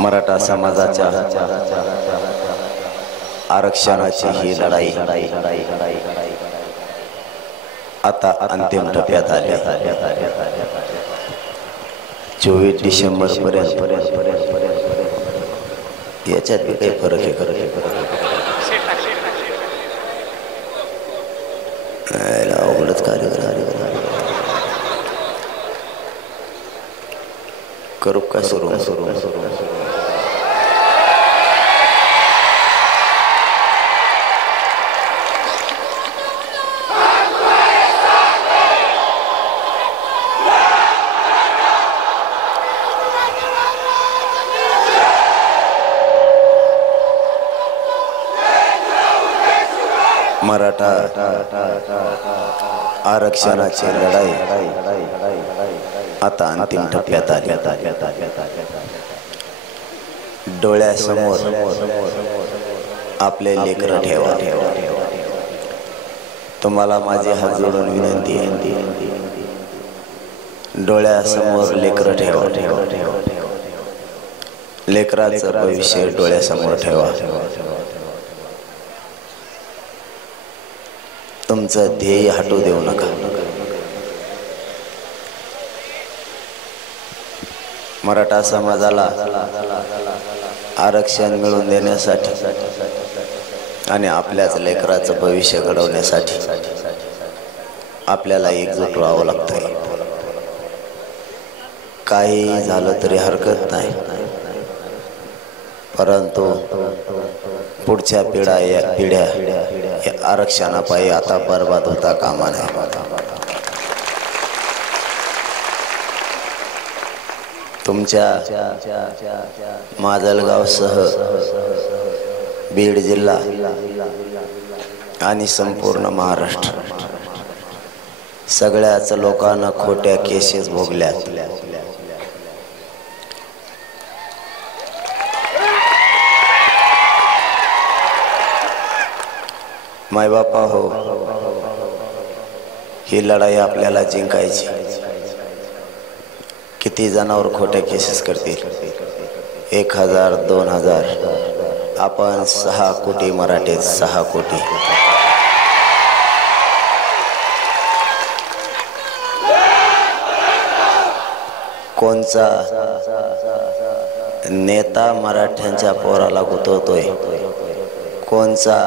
मराठा समाजाच्या आरक्षणाची ही लढाई आता अंतिम टप्प्यात आली। 24 डिसेंबर पर्यंत याच्यात बी काही फरक आहे अवघडच कार्य करू का सुरू मराठा आरक्षणाची लढाई आता अंतिम टप्प्यात आली। डोळ्यासमोर आपले लेकरं ठेवा। तुम्हाला माझी हात जोडून विनंती आहे, डोळ्यासमोर लेकरं ठेवा। लेकराचं भविष्य डोळ्यासमोर ठेवा। तुमचं ध्येय हटू देऊ नका। मराठा समाजाला आरक्षण मिळवून देण्यासाठी आणि आपल्याच लेकराचं भविष्य घडवण्यासाठी आपल्याला एकजूट व्हावं लागतंय। काही झालं तरी हरकत नाही, परंतु पुढच्या पिढ्या या आरक्षणापायी आता बर्बाद होता कामा नये। तुमच्या माजलगावसह बीड जिल्हा आणि संपूर्ण महाराष्ट्र सगळ्याच लोकांना खोट्या केसेस भोगल्यात। मायबापा हो, ही लढाई आपल्याला जिंकायची। किती जणांवर खोट्या केसेस करतील? 1000 2000, आपण 6 कोटी मराठे, 6 कोटी। कोणचा नेता मराठ्यांच्या पोराला गुतवतोय, कोणचा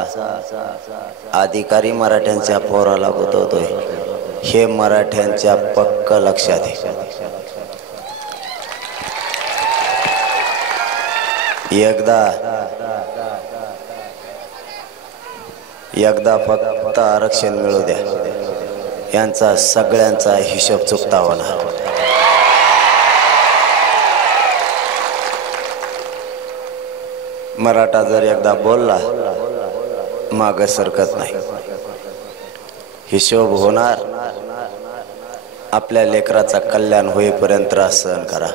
अधिकारी मराठ्यांच्या पोराला गुतवतोय, हे मराठ्यांच्या पक्क लक्षात आहे। एकदा फक्त आरक्षण मिळू द्या, यांचा सगळ्यांचा हिशोब चुकता होणार। मराठा जर एकदा बोलला, माग सरकत नाही। हिशोब होणार। आपल्या लेकराचा कल्याण होईपर्यंत त्रास सहन करा,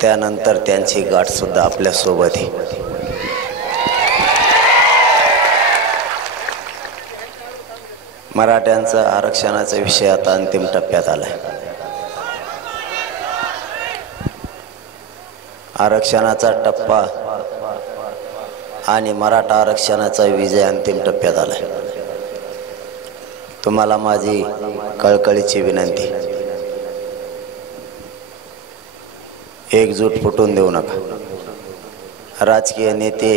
त्यानंतर त्यांची गाठ सुद्धा आपल्या सोबत आहे। मराठ्यांचा आरक्षणाचा विषय आता अंतिम टप्प्यात आलाय। आरक्षणाचा टप्पा आणि मराठा आरक्षणाचा विजय अंतिम टप्प्यात आलाय। तुम्हाला माझी कळकळीची विनंती, एकजूट फुटून देऊ नका। राजकीय नेते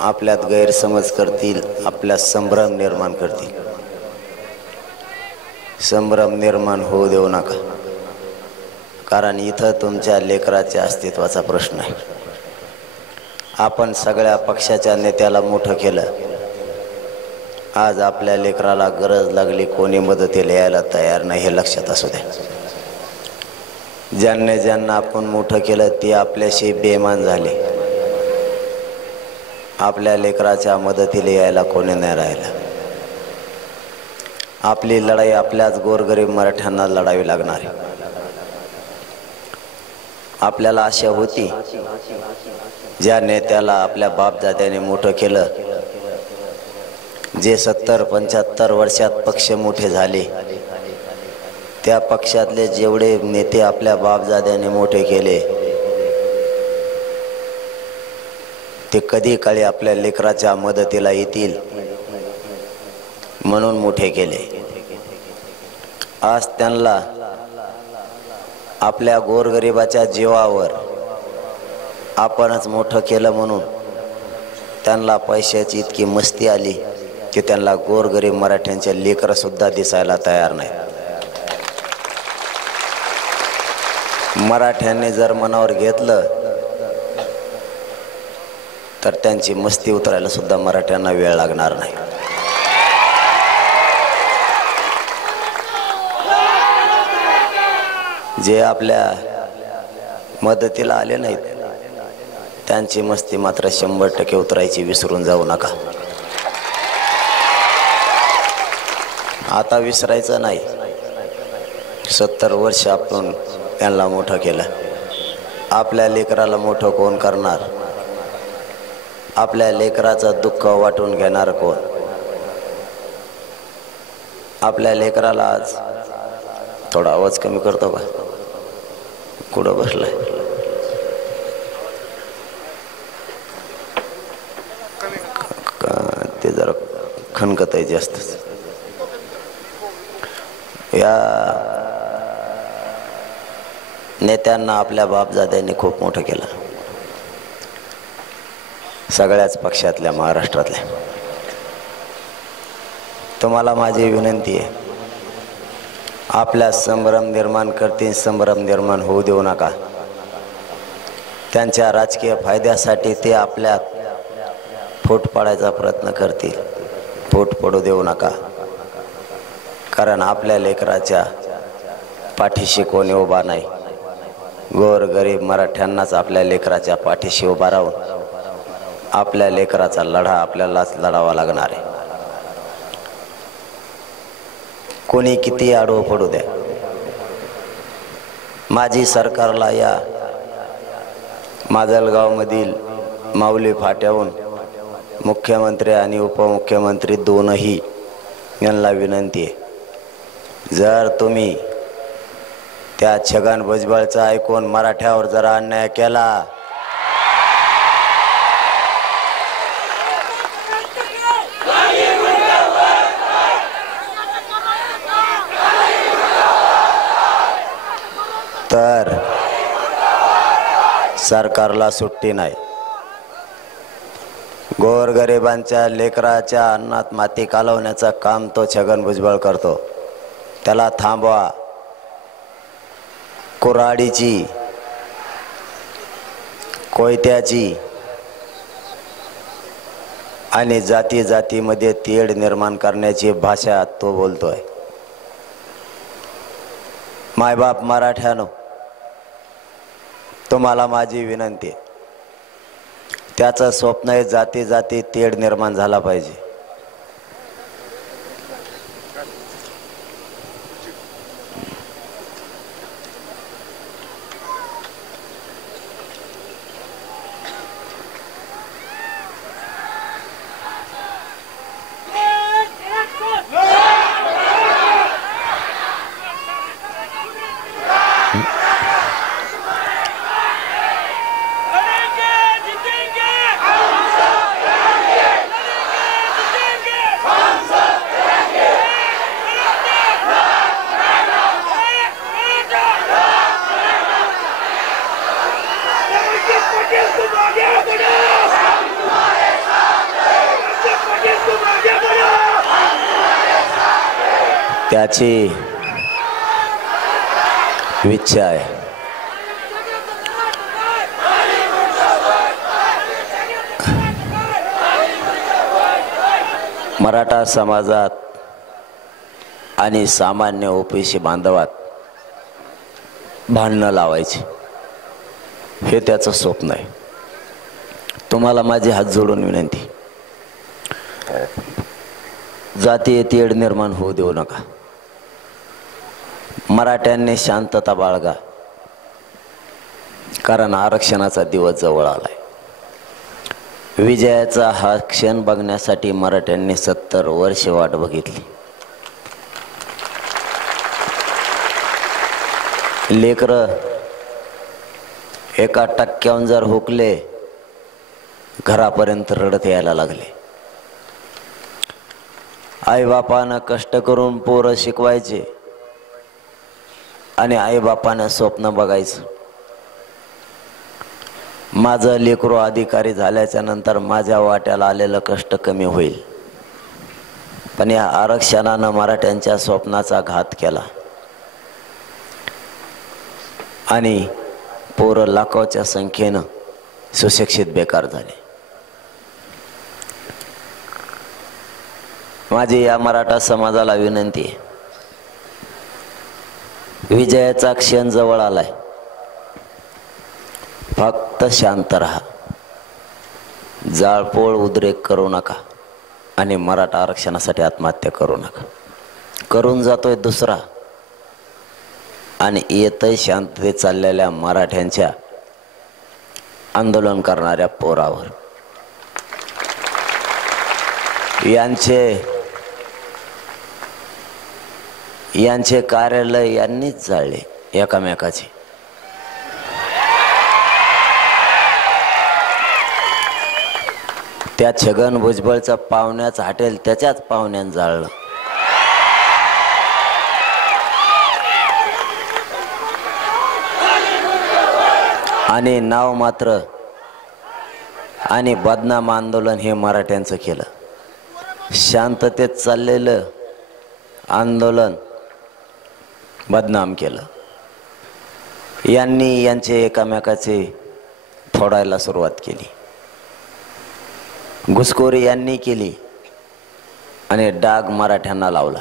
आपल्यात गैरसमज करतील, आपल्यात संभ्रम निर्माण करतील। संभ्रम निर्माण होऊ देऊ नका, कारण इथं तुमच्या लेकराच्या अस्तित्वाचा प्रश्न आहे। आपण सगळ्या पक्षाच्या नेत्याला मोठं केलं, आज आपल्या लेकराला गरज लागली, कोणी मदतीला यायला तयार नाही, हे लक्षात असू द्या। ज्यांना आपण मोठं केलं ते आपल्याशी बेईमान झाले, आपल्या लेकराच्या मदतीला यायला कोणी नाही राहिलं। आपली लढाई आपल्याच गोरगरीब मराठ्यांना लढावी लागणार आहे। आपल्याला आशा होती, ज्या नेत्याला आपल्या बापदाद्याने मोठं केलं, जे 70-75 वर्षात पक्ष मोठे झाले, त्या पक्षातले जेवढे नेते आपल्या बापदाद्याने मोठे केले ते कधी काळी आपल्या लेकराच्या मदतीला येतील म्हणून मोठे केले. आज त्यांना आपल्या गोरगरिबाच्या जीवावर आपणच मोठं केलं म्हणून त्यांना पैशाची इतकी मस्ती आली की त्यांना गोरगरीब मराठ्यांचे लेकरं सुद्धा दिसायला तयार नाही. मराठ्यांनी जर मनावर घेतलं तर त्यांची मस्ती उतरायला सुद्धा मराठ्यांना वेळ लागणार नाही. जे आपल्या मदतीला आले नाहीत त्यांची मस्ती मात्र 100% उतरायची विसरून जाऊ नका. आता विसरायचं नाही. 70 वर्ष आपण त्यांना मोठं केलं. आपल्या लेकराला मोठं कोण करणार? आपल्या लेकराचं दुःख वाटून घेणार कोण? आपल्या लेकराला आज थोडा आवाज कमी करतो का? कुठं बसलाय? ते जरा खणकत आहे जास्त. या नेत्यांना आपल्या बापजाद्यांनी खूप मोठं केलं. सगळ्याच पक्षातल्या, महाराष्ट्रातल्या. तुम्हाला माझी विनंती आहे, आपल्या संभ्रम निर्माण करतील, संभ्रम निर्माण होऊ देऊ नका. त्यांच्या राजकीय फायद्यासाठी ते आपल्यात फूट पाडायचा प्रयत्न करतील. फूट पडू देऊ नका. कारण आपल्या लेकराच्या पाठीशी कोणी उभा नाही. गोर गरीब मराठ्यांनाच आपल्या लेकराच्या पाठीशी उभा राहून आपल्या लेकराचा लढा आपल्यालाच लढावा लागणार आहे. कोणी किती आडवं पडू द्या. माजी सरकारला या माजलगावमधील माऊली फाट्याहून मुख्यमंत्री आणि उपमुख्यमंत्री दोनही यांना विनंती आहे, जर तुम्ही त्या छगन भुजबळचा ऐकून मराठ्यावर जरा अन्याय केला तर सरकारला सुट्टी नाही. गोरगरिबांच्या लेकराच्या अन्नात माती कालवण्याचं काम तो छगन भुजबळ करतो. त्याला थांबवा. कुऱ्हाडीची, कोयत्याची आणि जाती जातीमध्ये तेढ निर्माण करण्याची भाषा तो बोलतोय. मायबाप मराठ्यानो, तुम्हाला माझी विनंती आहे, त्याचं स्वप्न आहे जाती जाती तेढ निर्माण झाला पाहिजे. त्याची इच्छा आहे. मराठा समाजात आणि सामान्य ओबीसी बांधवात भांडणं लावायची, हे त्याचं स्वप्न आहे. तुम्हाला माझी हात जोडून विनंती, जातीय तेढ निर्माण होऊ देऊ नका. मराठ्यांनी शांतता बाळगा, कारण आरक्षणाचा दिवस जवळ आलाय. विजयाचा हा क्षण बघण्यासाठी मराठ्यांनी 70 वर्ष वाट बघितली. लेकरं 1% जर हुकले घरापर्यंत रडत यायला लागले. आईबापानं कष्ट करून पोरं शिकवायचे आणि आईबापानं स्वप्न बघायचं, माझं लेकरू अधिकारी झाल्याच्या नंतर माझ्या वाट्याला आलेलं कष्ट कमी होईल. पण या आरक्षणानं मराठ्यांच्या स्वप्नाचा घात केला आणि पोरं लाखोच्या संख्येनं सुशिक्षित बेकार झाले. माझी या मराठा समाजाला विनंती आहे, विजयाचा क्षण जवळ आलाय. फक्त शांत राहा, जाळपोळ उद्रेक करू नका आणि मराठा आरक्षणासाठी आत्महत्या करू नका. करून जातोय दुसरा आणि येतय शांततेत चाललेल्या मराठ्यांच्या आंदोलन करणाऱ्या पोरावर. यांचे कार्यालय यांनीच जाळले एकामेकाचे. त्या छगन भुजबळचं पाहुण्याचं हॉटेल त्याच्याच पाहुण्यानं जाळलं. आणि नाव मात्र आणि बदनाम आंदोलन हे मराठ्यांचं केलं. शांततेत चाललेलं आंदोलन बदनाम केलं. यांनी यांचे एकामेकाचे फोडायला सुरुवात केली. घुसखोरी यांनी केली आणि डाग मराठ्यांना लावला.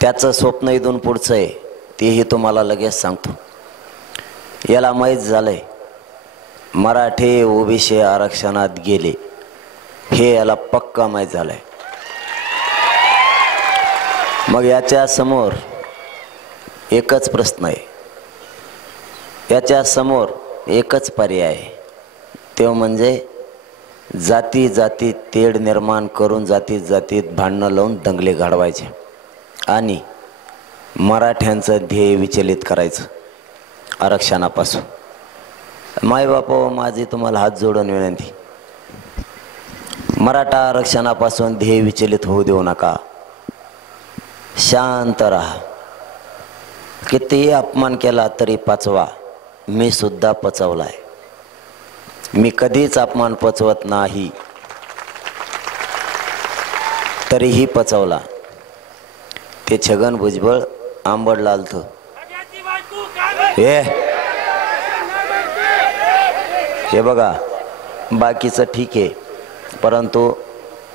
त्याचं स्वप्न इथून पुढचं आहे तेही तुम्हाला लगेच सांगतो. याला माहीत झालंय मराठे ओबीसी आरक्षणात गेले, हे याला पक्का माहीत झालंय. मग याच्या समोर एकच प्रश्न आहे, याच्या समोर एकच पर्याय आहे, तो म्हणजे जाती जातीत तेढ निर्माण करून जातीत जातीत भांडणं लावून दंगले घडवायचे आणि मराठ्यांचं ध्येय विचलित करायचं आरक्षणापासून. मायबापा, माझी तुम्हाला हात जोडून विनंती, मराठा आरक्षणापासून ध्येय विचलित होऊ देऊ नका. शांत राहा. कितीही अपमान केला तरी पचवा. मी सुद्धा पचवलाय. मी कधीच अपमान पचवत नाही, तरीही पचवला. ते छगन भुजबळ आंबडला आलतं. हे बघा, बाकीचं ठीक आहे, परंतु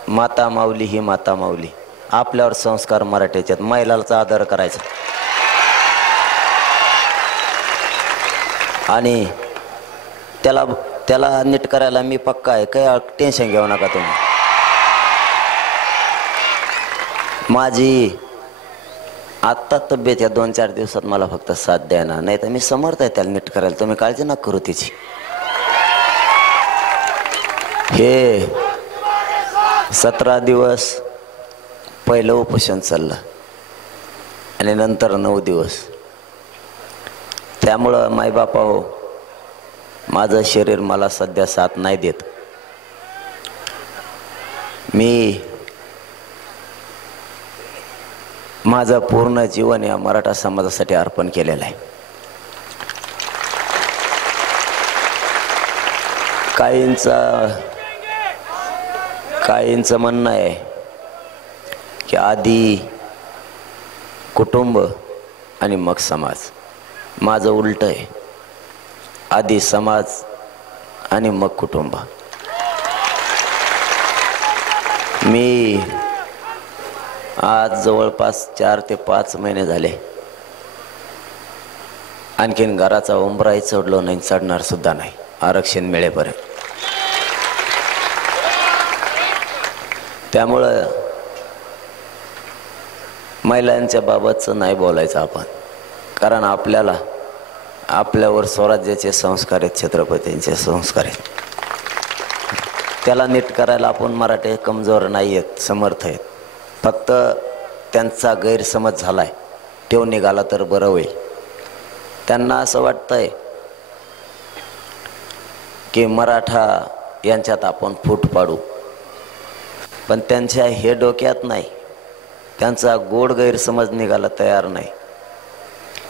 माता माऊली ही माता माऊली. आपल्यावर संस्कार मराठीच्यात, महिलाचा आदर करायचा. आणि त्याला नीट करायला मी पक्का आहे, काही टेन्शन घेऊ नका तुम्ही. माझी आत्ता तब्येत या 2-4 दिवसात मला फक्त साथ द्या ना, नाही तर मी समर्थ आहे त्याला नीट करायला. तुम्ही काळजी नका करू तिची. हे 17 दिवस पहिलं उपोषण चाललं आणि नंतर 9 दिवस. त्यामुळं मायबापा हो, माझं शरीर मला सध्या साथ नाही देत. मी माझं पूर्ण जीवन या मराठा समाजासाठी अर्पण केलेलं आहे. काहींचं म्हणणं आहे की आधी कुटुंब आणि मग समाज. माझं उलट आहे, आधी समाज आणि मग कुटुंब. मी आज जवळपास 4 ते 5 महिने झाले आणखीन घराचा उंबराही चढलो नाही, चढणार सुद्धा नाही आरक्षण मिळेपर्यंत. त्यामुळं महिलांच्या बाबतचं नाही बोलायचं आपण, कारण आपल्यावर स्वराज्याचे संस्कार आहेत, छत्रपतींचे संस्कार आहेत. त्याला नीट करायला आपण मराठे कमजोर नाही आहेत, समर्थ आहेत. फक्त त्यांचा गैरसमज झालाय, तो निघाला तर बरं होईल. त्यांना असं वाटतंय की मराठा यांच्यात आपण फूट पाडू. पण त्यांच्या हे डोक्यात नाही, त्यांचा गोड गैरसमज निघाला तयार नाही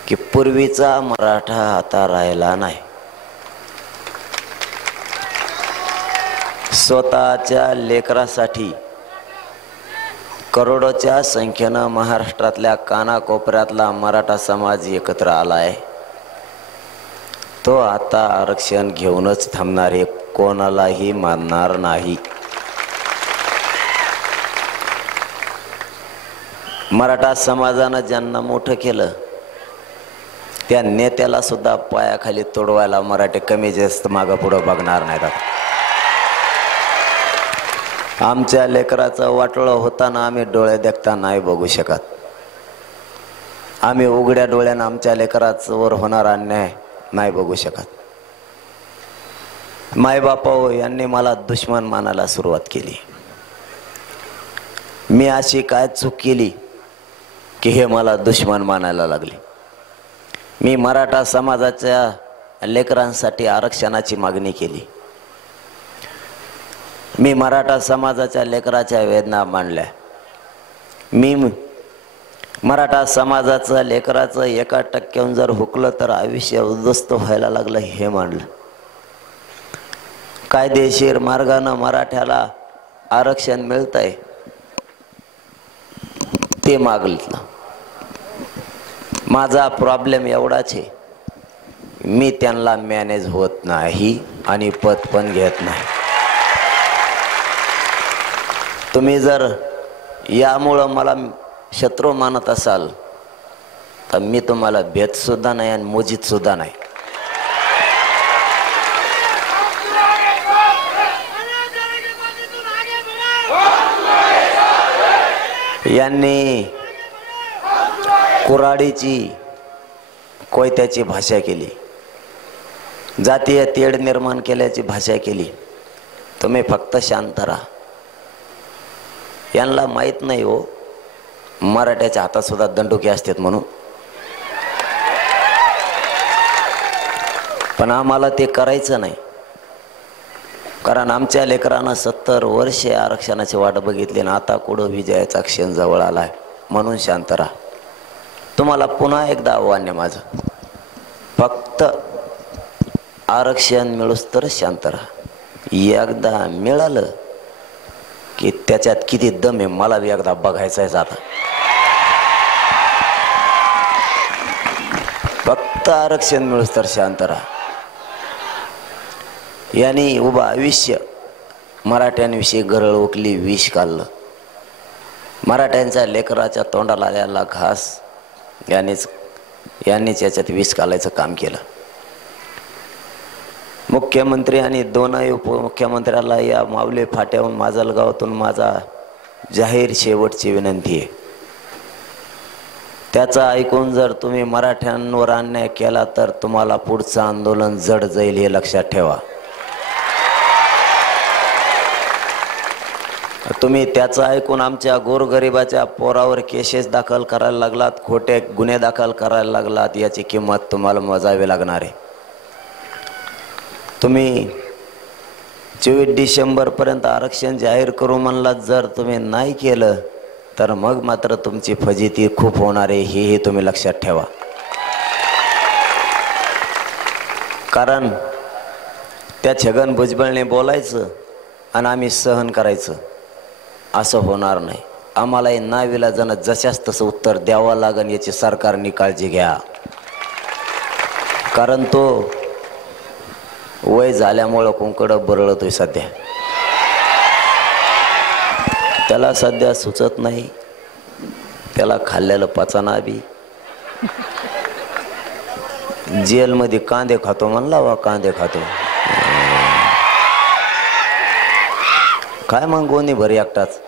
की पूर्वीचा मराठा आता राहिला नाही. स्वतःच्या लेकरासाठी करोडोच्या संख्येनं महाराष्ट्रातल्या कानाकोपऱ्यातला मराठा समाज एकत्र आलाय. तो आता आरक्षण घेऊनच थांबणार हे कोणालाही मानणार नाही. मराठा समाजानं ज्यांना मोठं केलं त्या नेत्याला सुद्धा पायाखाली तोडवायला मराठी कमी जास्त मागं पुढं बघणार नाहीत. आमच्या लेकराचं वाटोळं होताना आम्ही डोळे देखता नाही बघू शकत. आम्ही उघड्या डोळ्यानं आमच्या लेकरावर होणारा अन्याय नाही बघू शकत. मायबापा यांनी मला दुश्मन मानायला सुरुवात केली. मी अशी काय चूक केली की हे मला दुश्मन मानायला लागले. मी मराठा समाजाच्या लेकरांसाठी आरक्षणाची मागणी केली. मी मराठा समाजाच्या लेकराच्या वेदना मांडल्या. मी मराठा समाजाचं लेकराचं 1% जर हुकलं तर आयुष्य उद्ध्वस्त व्हायला लागलं हे मांडलं. कायदेशीर मार्गानं मराठ्याला आरक्षण मिळतंय ते मागितलं. माझा प्रॉब्लेम एवढाच आहे, मी त्यांना मॅनेज होत नाही आणि पद पण घेत नाही. तुम्ही जर यामुळं मला शत्रू मानत असाल तर मी तुम्हाला भेट सुद्धा नाही आणि मोजीत सुद्धा नाही. यांनी कुऱ्हाडीची कोयत्याची भाषा केली, जातीय तेढ निर्माण केल्याची भाषा केली. तुम्ही फक्त शांत राहा. यांना माहीत नाही हो मराठ्याच्या हातात सुद्धा दंडुके असतात म्हणून. पण आम्हाला ते करायचं नाही, कारण आमच्या लेकरांना 70 वर्षे आरक्षणाची वाट बघितली आणि आता कुठं विजयाचा क्षण जवळ आलाय. म्हणून शांत राहा. तुम्हाला पुन्हा एकदा आव्हान आहे माझं, फक्त आरक्षण मिळूस तर शांत राहा. एकदा मिळालं की त्याच्यात किती दम आहे मला बी एकदा बघायचं आहे. आता फक्त आरक्षण मिळूस तर शांत राहा. यांनी उभं आयुष्य मराठ्यांविषयी गरळ ओकली, विष काढलं. मराठ्यांच्या लेकराच्या तोंडाला आलेला घास यांनीच याच्यात विष घालायचं काम केलं. मुख्यमंत्री आणि 2 उपमुख्यमंत्र्याला या मावले फाट्याहून माजलगावातून माझा जाहीर शेवटची विनंती आहे. त्याचं ऐकून जर तुम्ही मराठ्यांवर अन्याय केला तर तुम्हाला पुढचं आंदोलन जड जाईल हे लक्षात ठेवा. तुम्ही त्याचं ऐकून आमच्या गोरगरिबाच्या पोरावर केसेस दाखल करायला लागलात, खोटे गुन्हे दाखल करायला लागलात, याची किंमत तुम्हाला मोजावी लागणार आहे. तुम्ही 24 डिसेंबरपर्यंत आरक्षण जाहीर करू म्हणलात, जर तुम्ही नाही केलं तर मग मात्र तुमची फजिती खूप होणार आहे, हेही तुम्ही लक्षात ठेवा. कारण त्या छगन भुजबळने बोलायचं आणि आम्ही सहन करायचं असं होणार नाही. आम्हालाही नाविलाजानं जशाच तसं उत्तर द्यावं लागेल याची सरकारने काळजी घ्या. कारण तो वय झाल्यामुळं कुंकडं बरळतोय सध्या. त्याला सध्या सुचत नाही, त्याला खाल्लेलं पचाना बी. जेलमध्ये कांदे खातो म्हणला वा कांदे खातो, काय मग गोनी भरी एकटाच.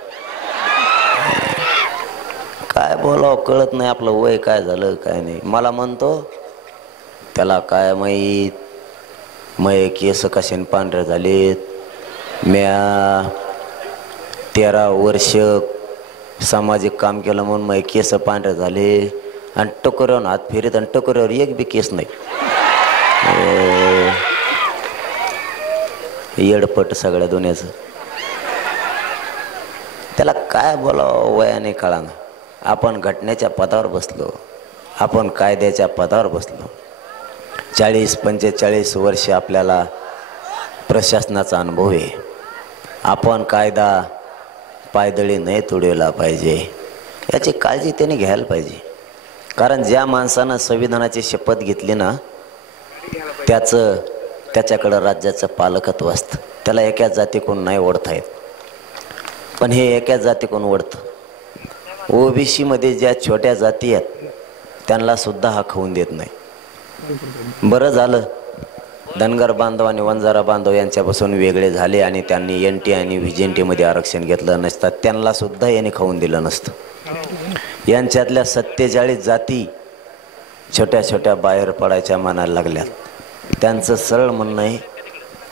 काय बोलावं कळत नाही, आपलं वय काय झालं काय नाही. मला म्हणतो त्याला काय माहीत, मय केस कशाने पांढरे झालेत, म्या 13 वर्ष सामाजिक काम केलं म्हणून मग केस पांढरे झाले. आणि टकोऱ्यावर हात फिरत आणि टकोऱ्यावर एक बी केस नाही. येडपट सगळ्या दुनियाचं. त्याला काय बोलावं वयाने कळाना. आपण घटनेच्या पदावर बसलो, आपण कायद्याच्या पदावर बसलो. 40-45 वर्ष आपल्याला प्रशासनाचा अनुभव आहे. आपण कायदा पायदळी नाही तुडवला पाहिजे याची काळजी त्याने घ्यायला पाहिजे. कारण ज्या माणसानं संविधानाची शपथ घेतली ना, त्याच्याकडं राज्याचं पालकत्व असतं. त्याला एका जातीकडून नाही ओढता येत, पण हे एका जातीकडून ओढतं. ओबीसी मध्ये ज्या छोट्या जाती आहेत त्यांना सुद्धा हा खाऊन देत नाही. बरं झालं धनगर बांधव आणि वंजारा बांधव यांच्यापासून वेगळे झाले आणि त्यांनी NT आणि VJNT मध्ये आरक्षण घेतलं नसतं, त्यांना सुद्धा याने खाऊन दिलं नसतं. यांच्यातल्या 47 जाती छोट्या छोट्या बाहेर पडायच्या म्हणायला लागल्यात. त्यांचं सरळ म्हणणं आहे,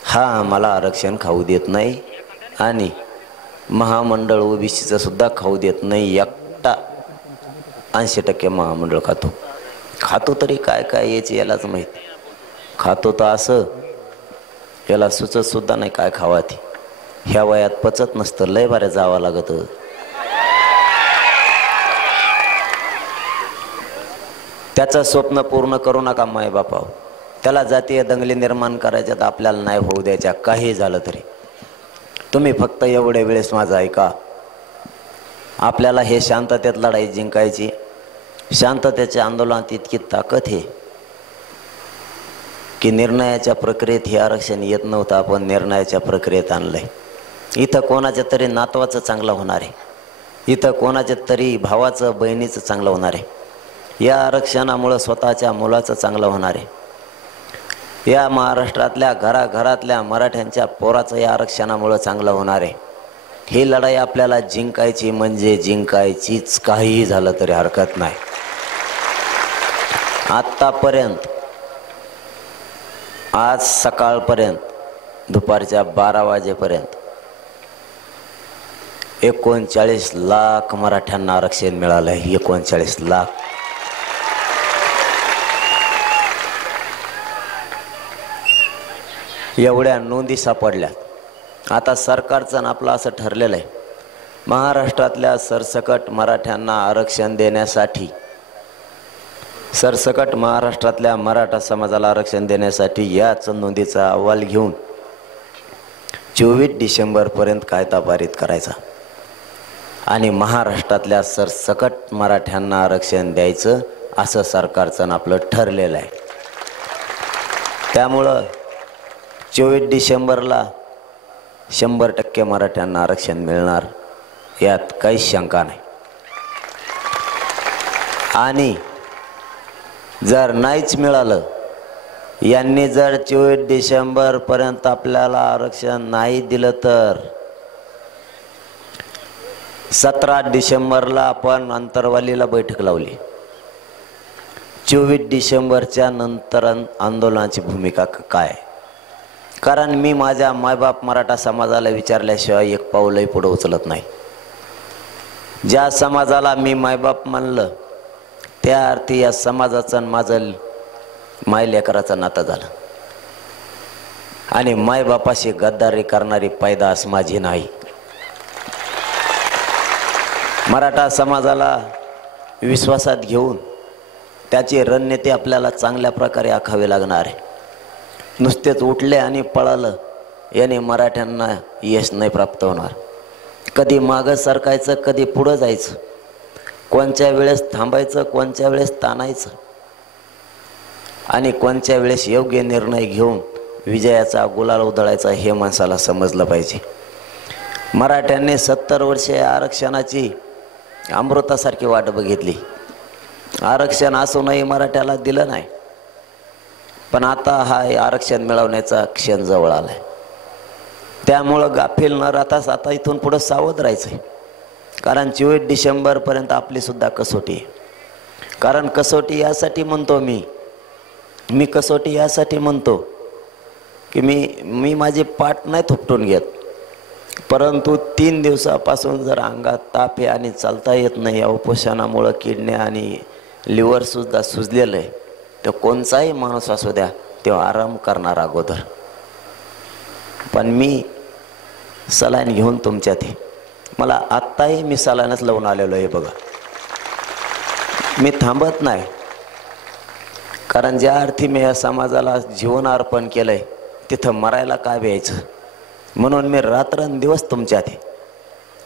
हा आम्हाला आरक्षण खाऊ देत नाही आणि महामंडळ ओबीसीचं सुद्धा खाऊ देत नाही. एकटा 80% महामंडळ खातो तरी काय काय याची यालाच माहीत. खातो तर असं याला सुचत सुद्धा नाही काय खावा ती. ह्या वयात पचत नसतं, लय बाऱ्या जावं लागतं. त्याचं स्वप्न पूर्ण करू नका मायबापाव. त्याला जातीय दंगली निर्माण करायच्यात, आपल्याला नाही होऊ द्यायच्या. काही झालं तरी तुम्ही फक्त एवढ्या वेळेस माझं ऐका. आपल्याला हे शांततेत लढाई जिंकायची. शांततेच्या आंदोलनात इतकी ताकद आहे की निर्णयाच्या प्रक्रियेत हे आरक्षण येत नव्हतं, आपण निर्णयाच्या प्रक्रियेत आणलंय. इथं कोणाच्या तरी नातवाचं चांगलं होणार आहे, इथं कोणाच्या तरी भावाचं बहिणीचं चांगलं होणार आहे. या आरक्षणामुळं स्वतःच्या मुलाचं चांगलं होणार आहे. या महाराष्ट्रातल्या घराघरातल्या मराठ्यांच्या पोराचं या आरक्षणामुळं चांगलं होणार आहे. ही लढाई आपल्याला जिंकायची म्हणजे जिंकायचीच, काहीही झालं तरी हरकत नाही. आत्तापर्यंत आज सकाळपर्यंत दुपारच्या 12 वाजेपर्यंत 39 लाख मराठ्यांना आरक्षण मिळालं आहे. 39 लाख. एवढ्या नोंदी सापडल्यात. आता सरकारचं आपलं असं ठरलेलं आहे, महाराष्ट्रातल्या सरसकट मराठ्यांना आरक्षण देण्यासाठी, सरसकट महाराष्ट्रातल्या मराठा समाजाला आरक्षण देण्यासाठी याच नोंदीचा अहवाल घेऊन 24 डिसेंबरपर्यंत कायदा पारित करायचा आणि महाराष्ट्रातल्या सरसकट मराठ्यांना आरक्षण द्यायचं असं सरकारचं आपलं ठरलेलं आहे. त्यामुळं 24 डिसेंबरला 100% मराठ्यांना आरक्षण मिळणार, यात काहीच शंका नाही. आणि जर नाहीच मिळालं, यांनी जर 24 डिसेंबरपर्यंत आपल्याला आरक्षण नाही दिलं तर 17 डिसेंबरला आपण अंतरवालीला बैठक लावली. 24 डिसेंबरच्या नंतर आंदोलनाची भूमिका काय? कारण मी माझ्या मायबाप मराठा समाजाला विचारल्याशिवाय एक पाऊलही पुढे उचलत नाही. ज्या समाजाला मी मायबाप मानलं त्या अर्थी या समाजाचं माझं मायलेकराचं नातं झालं आणि मायबापाशी गद्दारी करणारी पैदास माझी नाही. मराठा समाजाला विश्वासात घेऊन त्याची रणनीती आपल्याला चांगल्या प्रकारे आखावी लागणार आहे. नुसतेच उठले आणि पळालं याने मराठ्यांना यश नाही प्राप्त होणार. कधी मागं सरकायचं, कधी पुढं जायचं, कोणत्या वेळेस थांबायचं, कोणत्या वेळेस ताणायचं आणि कोणत्या वेळेस योग्य निर्णय घेऊन विजयाचा गुलाल उधळायचा हे माणसाला समजलं पाहिजे. मराठ्यांनी 70 वर्षे आरक्षणाची अमृतासारखी वाट बघितली. आरक्षण असूनही मराठ्याला दिलं नाही, पण आता हा आरक्षण मिळवण्याचा क्षण जवळ आलाय. त्यामुळं गाफील न राहताच आता इथून पुढं सावध राहायचंय. कारण 24 डिसेंबरपर्यंत आपली सुद्धा कसोटी आहे. कारण कसोटी यासाठी म्हणतो मी कसोटी यासाठी म्हणतो की मी माझी पाठ नाही थोपटून घेत, परंतु 3 दिवसापासून जर अंगात ताप आहे आणि चालता येत नाही, या उपोषणामुळं किडण्या आणि लिव्हर सुद्धा सुजलेलं आहे, तर कोणताही माणूस असू द्या तो आराम करणार अगोदर. पण मी सलाईन घेऊन तुमच्यात आहे. मला आत्ताही मी सलाईनच लावून आलेलो आहे बघा. मी थांबत नाही, कारण ज्या अर्थी मी या समाजाला जीवन अर्पण केलंय तिथं मरायला काय व्हायचं, म्हणून मी रात्रंदिवस तुमच्यात आहे.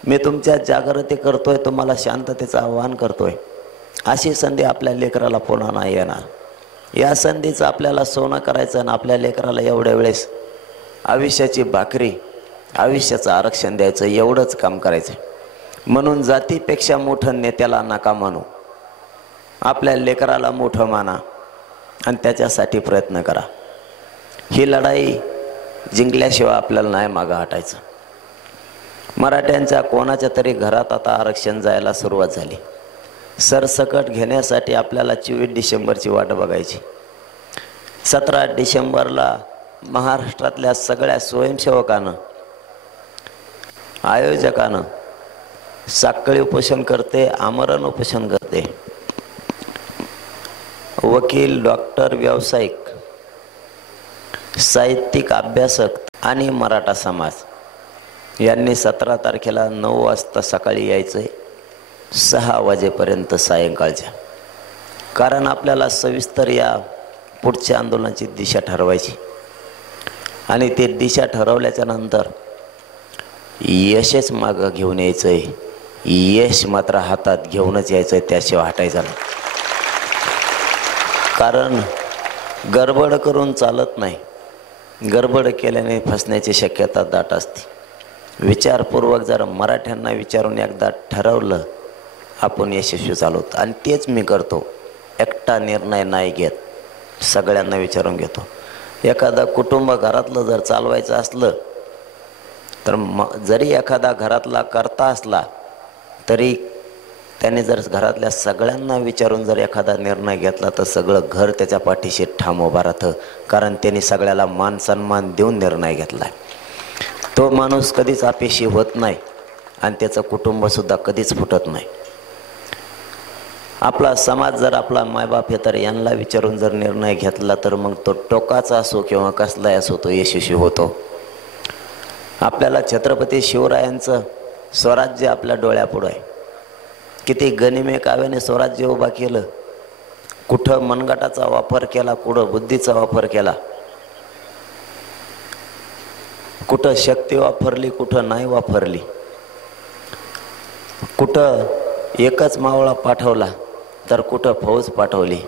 मी तुमच्यात जागृती करतोय, तुम्हाला शांततेचं आवाहन करतोय. अशी संधी आपल्या लेकराला पुन्हा नाही येणार. या संधीचं आपल्याला सोनं करायचं आणि आपल्या लेकराला एवढ्या वेळेस आयुष्याची भाकरी, आयुष्याचं आरक्षण द्यायचं, एवढंच काम करायचं. म्हणून जातीपेक्षा मोठं नेत्याला नका मानू, आपल्या लेकराला मोठं माना आणि त्याच्यासाठी प्रयत्न करा. ही लढाई जिंकल्याशिवाय आपल्याला नाही मागं हटायचं. मराठ्यांच्या कोणाच्या तरी घरात आता आरक्षण जायला सुरुवात झाली. सरसकट घेण्यासाठी आपल्याला 24 डिसेंबरची वाट बघायची. 17 डिसेंबरला महाराष्ट्रातल्या सगळ्या स्वयंसेवकानं, आयोजकानं साखळी उपोषण करते, आमरण उपोषण करते. वकील, डॉक्टर, व्यावसायिक, साहित्यिक, अभ्यासक आणि मराठा समाज यांनी 17 तारखेला 9 वाजता सकाळी यायचं आहे, 6 वाजेपर्यंत सायंकाळच्या. कारण आपल्याला सविस्तर या पुढच्या आंदोलनाची दिशा ठरवायची आणि ते दिशा ठरवल्याच्या नंतर यशच मागं घेऊन यायचं आहे. यश मात्र हातात घेऊनच यायचं आहे, त्याशिवाय हटायचं नाही. कारण गडबड करून चालत नाही. गडबड केल्याने फसण्याची शक्यता दाट असते. विचारपूर्वक जर मराठ्यांना विचारून एकदा ठरवलं, आपण यशस्वी चालवतो. आणि तेच मी करतो. एकटा निर्णय नाही घेत, सगळ्यांना विचारून घेतो. एखादा कुटुंब घरातलं जर चालवायचं असलं तर जरी एखादा घरातला करता असला तरी त्याने जर घरातल्या सगळ्यांना विचारून जर एखादा निर्णय घेतला तर सगळं घर त्याच्या पाठीशी ठाम उभा राहतं. कारण त्यांनी सगळ्याला मान सन्मान देऊन निर्णय घेतला. तो माणूस कधीच अपेशी होत नाही आणि त्याचं कुटुंबसुद्धा कधीच फुटत नाही. आपला समाज जर आपला मायबाप हे तर यांना विचारून जर निर्णय घेतला तर मग तो टोकाचा असो किंवा कसलाही असो तो यशस्वी होतो. आपल्याला छत्रपती शिवरायांचं स्वराज्य आपल्या डोळ्यापुढं आहे. किती गनिमे काव्याने स्वराज्य उभा केलं. कुठं मनगटाचा वापर केला, कुठं बुद्धीचा वापर केला, कुठं शक्ती वापरली, कुठं नाही वापरली. कुठं एकच मावळा पाठवला तर कुठं फौज पाठवली.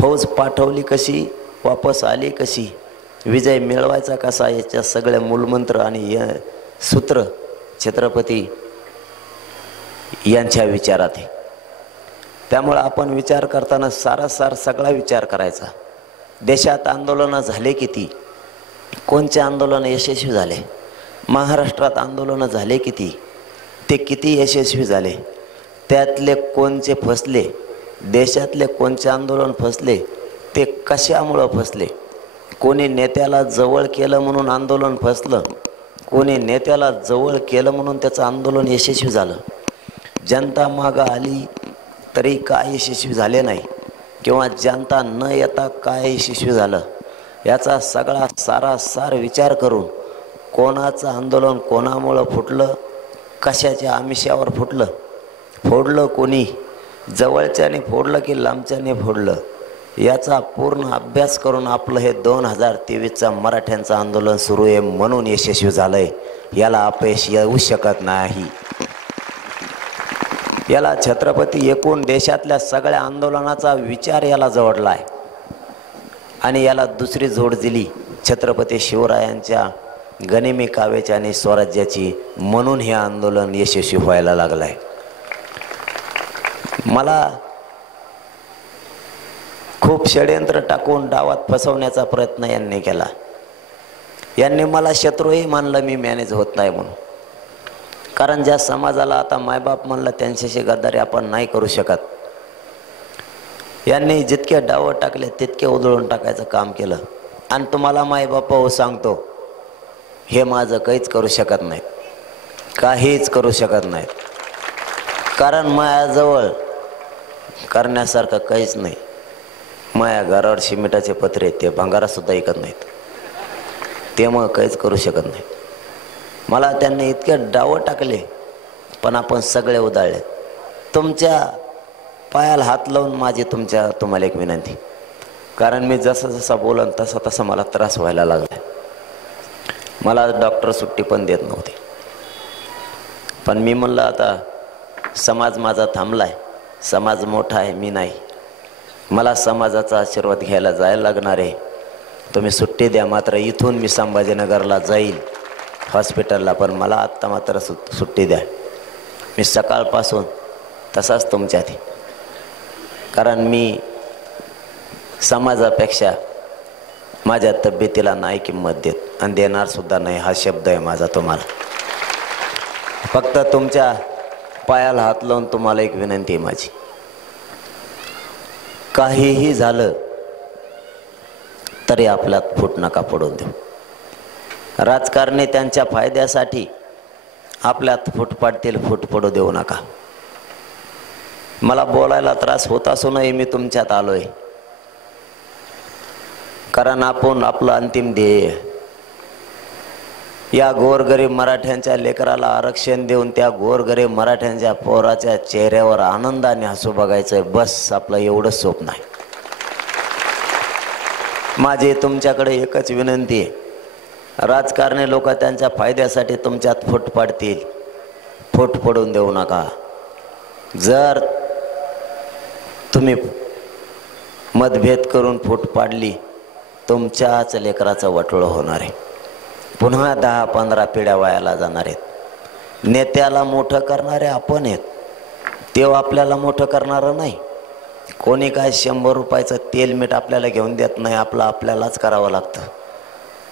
फौज पाठवली कशी, वापस आली कशी, विजय मिळवायचा कसा, याच्या सगळे मूलमंत्र आणि सूत्र छत्रपती यांच्या विचारात आहे. त्यामुळे आपण विचार करताना सारासार सगळा विचार करायचा. देशात आंदोलनं झाले किती, कोणचे आंदोलन यशस्वी झाले, महाराष्ट्रात आंदोलनं झाले किती, ते किती यशस्वी झाले, त्यातले कोणचे फसले, देशातले कोणचे आंदोलन फसले, ते कशामुळं फसले. कोणी नेत्याला जवळ केलं म्हणून आंदोलन फसलं, कोणी नेत्याला जवळ केलं म्हणून त्याचं आंदोलन यशस्वी झालं. जनता मागं आली तरी काय यशस्वी झाले नाही, किंवा जनता न येता काय यशस्वी झालं, याचा सगळा सारासार विचार करून कोणाचं आंदोलन कोणामुळं फुटलं, कशाच्या आमिषावर फुटलं, फोडलं कोणी, जवळच्याने फोडलं की लांबच्याने फोडलं, याचा पूर्ण अभ्यास करून आपलं हे 2023चा मराठ्यांचं आंदोलन सुरू आहे म्हणून यशस्वी झालं आहे. याला अपयश येऊ शकत नाही. याला छत्रपती एकूण देशातल्या सगळ्या आंदोलनाचा विचार याला जोडला आहे. आणि याला दुसरी जोड दिली छत्रपती शिवरायांच्या गनिमी काव्याची आणि स्वराज्याची, म्हणून हे आंदोलन यशस्वी व्हायला लागलं आहे. मला खूप षडयंत्र टाकून डावात फसवण्याचा प्रयत्न यांनी केला. यांनी मला शत्रूही मानलं, मी मॅनेज होत नाही म्हणून. कारण ज्या समाजाला आता मायबाप म्हणलं त्यांच्याशी गद्दारी आपण नाही करू शकत. यांनी जितके डाव टाकले तितके उधळून टाकायचं काम केलं. आणि तुम्हाला मायबाप हो सांगतो, हे माझं काहीच करू शकत नाहीत, काहीच करू शकत नाहीत. कारण माझ्याजवळ करण्यासारखं काहीच नाही. माझ्या घरावर सिमेंटाचे पत्रे, ते भंगारासुद्धा ऐकत नाहीत. ते मग काहीच करू शकत नाही. मला त्यांनी इतके डाव टाकले, पण आपण सगळे उधाळले. तुमच्या पायाला हात लावून माझी तुम्हाला एक विनंती, कारण मी जसं जसं बोलन तसा तसा मला त्रास व्हायला लागला. मला डॉक्टर सुट्टी पण देत नव्हते, पण मी म्हणलं आता समाज माझा थांबलाय, समाज मोठा आहे, मी नाही. मला समाजाचा आशीर्वाद घ्यायला जायला लागणार आहे. तुम्ही सुट्टी द्या, मात्र इथून मी संभाजीनगरला जाईल हॉस्पिटलला, पण मला आत्ता मात्र सुट्टी द्या. मी सकाळपासून तसाच तुमच्यात आहे, कारण मी समाजापेक्षा माझ्या तब्येतीला नाही किंमत देत आणि देणार सुद्धा नाही. हा शब्द आहे माझा तुम्हाला. फक्त तुमच्या पायाला हात लावून तुम्हाला एक विनंती आहे माझी, काहीही झालं तरी आपल्यात फूट नका पडून देऊ. राजकारणी त्यांच्या फायद्यासाठी आपल्यात फूट पाडतील, फूट पडू देऊ नका. मला बोलायला त्रास होत असूनही मी तुमच्यात आलोय, कारण आपण आपलं अंतिम ध्येय या गोरगरीब मराठ्यांच्या लेकराला आरक्षण देऊन त्या गोरगरीब मराठ्यांच्या पोराच्या चेहऱ्यावर आनंदाने हसू बघायचंय. बस आपलं एवढंच स्वप्न आहे. माझी तुमच्याकडे एकच विनंती आहे, राजकारणी लोक त्यांच्या फायद्यासाठी तुमच्यात फूट पाडतील, फूट पडून देऊ नका. जर तुम्ही मतभेद करून फूट पाडली, तुमच्याच लेकराचं वाटोळं होणार आहे. पुन्हा 10-15 पिढ्या वायाला जाणार आहेत. नेत्याला मोठं करणारे आपण आहेत, तेव्हा आपल्याला मोठं करणारं नाही. कोणी काय 100 रुपयाचं तेल मीठ आपल्याला घेऊन देत नाही, आपलं आपल्यालाच करावं लागतं.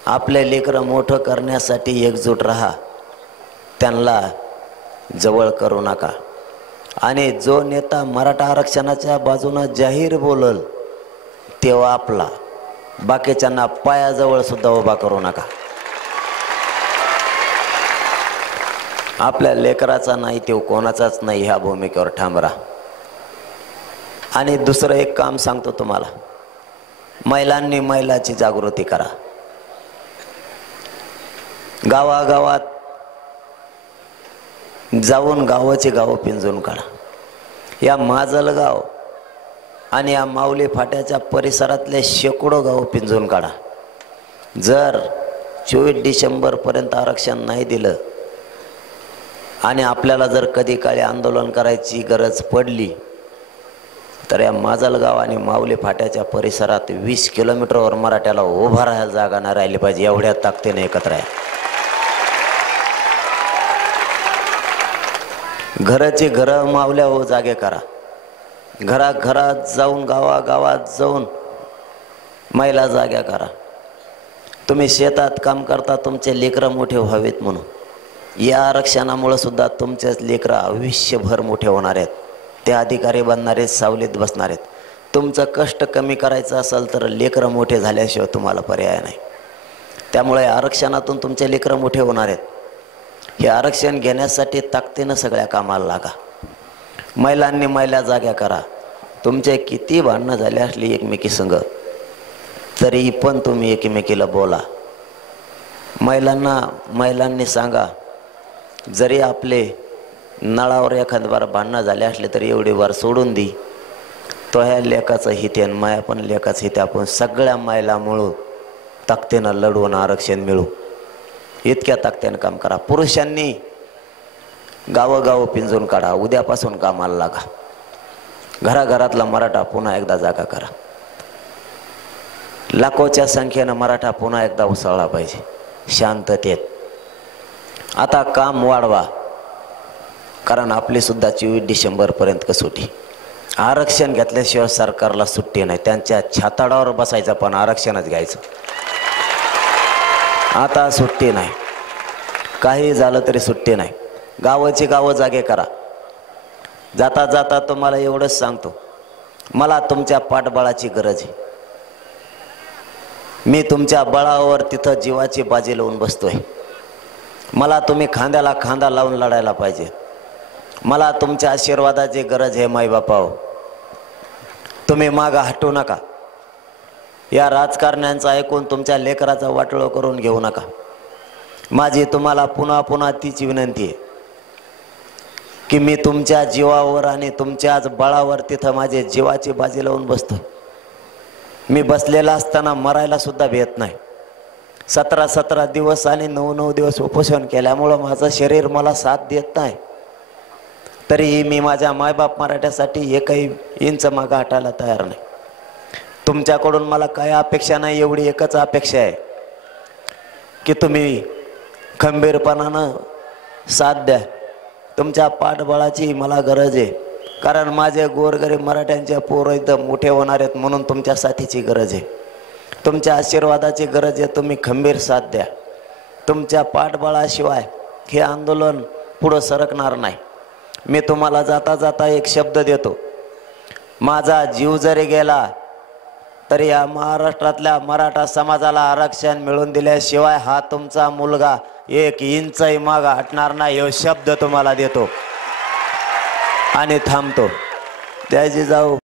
आपले लेकरं मोठं करण्यासाठी एकजूट राहा, त्यांना जवळ करू नका. आणि जो नेता मराठा आरक्षणाच्या बाजूनं जाहीर बोलल तेव्हा आपला, बाकीच्यांना पायाजवळ सुद्धा उभा करू नका. आपल्या लेकराचा नाही तो कोणाचाच नाही, ह्या भूमिकेवर ठाम राहा. आणि दुसरं एक काम सांगतो तुम्हाला, महिलांनी महिलाची जागृती करा. गावागावात जाऊन गावाचे गाव पिंजून काढा. या माजलगाव आणि या माऊली फाट्याच्या परिसरातले शेकडो गाव पिंजून काढा. जर 24 डिसेंबरपर्यंत आरक्षण नाही दिलं आणि आपल्याला जर कधी काळी आंदोलन करायची गरज पडली, तर या माजलगाव आणि माऊली फाट्याच्या परिसरात 20 किलोमीटरवर मराठ्याला उभा राहायला जागा नाही राहिली पाहिजे. एवढ्या ताकदीने एकत्र आहे. घराची घरं मावल्या हो जागे करा. घराघरात जाऊन, गावागावात जाऊन महिला जाग्या करा. तुम्ही शेतात काम करता, तुमचे लेकरं मोठे व्हावेत म्हणून. या आरक्षणामुळे सुद्धा तुमचेच लेकरं आयुष्यभर मोठे होणार आहेत. ते अधिकारी बनणार आहेत, सावलीत बसणार आहेत. तुमचं कष्ट कमी करायचं असेल तर लेकरं मोठे झाल्याशिवाय तुम्हाला पर्याय नाही. त्यामुळे आरक्षणातून तुमचे लेकरं मोठे होणार आहेत. हे आरक्षण घेण्यासाठी ताकदीनं सगळ्या कामाला लागा. महिलांनी महिला जाग्या करा. तुमचे किती भांडणं झाले असली एकमेकीसंग, तरी पण तुम्ही एकमेकीला बोला. महिलांनी सांगा, जरी आपले नळावर एखाद बार भांडणं झाले असले तरी एवढी बार सोडून दी. तो ह्या लेकाचं हित आहे, माया पण लेकाचं हित. आपण सगळ्या महिला मिळू, ताकदीनं लढवून आरक्षण मिळू. इतक्या ताकदीनं काम करा. पुरुषांनी गावोगाव पिंजून काढा. उद्यापासून कामाला लागा. घराघरातला मराठा पुन्हा एकदा जागा करा. लाखोच्या संख्येनं मराठा पुन्हा एकदा उसळला पाहिजे शांततेत. आता काम वाढवा, कारण आपली सुद्धा 24 डिसेंबरपर्यंत कसोटी. आरक्षण घेतल्याशिवाय सरकारला सुट्टी नाही. त्यांच्या छाताडावर बसायचं, पण आरक्षणच घ्यायचं. आता सुट्टी नाही. काही झालं तरी सुट्टी नाही. गावाची गावं जागे करा. जाता जाता तुम्हाला एवढंच सांगतो, मला तुमच्या पाठबळाची गरज आहे. मी तुमच्या बळावर तिथं जीवाची बाजी लावून बसतोय. मला तुम्ही खांद्याला खांदा लावून लढायला पाहिजे. मला तुमच्या आशीर्वादाची गरज आहे. माईबापाओ, तुम्ही मागं हटू नका. या राजकारण्यांचं ऐकून तुमच्या लेकराचा वाटोळं करून घेऊ नका। माझी तुम्हाला पुन्हा पुन्हा तीच विनंती आहे की मी तुमच्या जीवावर आणि तुमच्याच बळावर तिथं माझे जीवाची बाजी लावून बसतो। मी बसलेला असताना मरायला सुद्धा भेट नाही। 17 दिवस आणि 9 दिवस उपोषण केल्यामुळं माझं शरीर मला साथ देत नाही, तरीही मी माझ्या मायबाप मराठ्यासाठी एकही इंच मागं हटायला तयार नाही। तुमच्याकडून मला काय अपेक्षा नाही, एवढी एकच अपेक्षा आहे की तुम्ही खंबीरपणानं साथ द्या। तुमच्या पाठबळाची मला गरज आहे, कारण माझे गोरगरीब मराठ्यांच्या पोरं इथं मोठे होणार आहेत म्हणून तुमच्या साथीची गरज आहे, तुमच्या आशीर्वादाची गरज आहे। तुम्ही खंबीर साथ द्या। तुमच्या पाठबळाशिवाय हे आंदोलन पुढं सरकणार नाही। मी तुम्हाला जाता जाता एक शब्द देतो, माझा जीव जरी गेला तरी या महाराष्ट्रातल्या मराठा समाजाला आरक्षण मिळवून दिल्याशिवाय हा तुमचा मुलगा 1 इंचही मागं हटणार नाही, हे शब्द तुम्हाला देतो आणि थांबतो। जय जिजाऊ।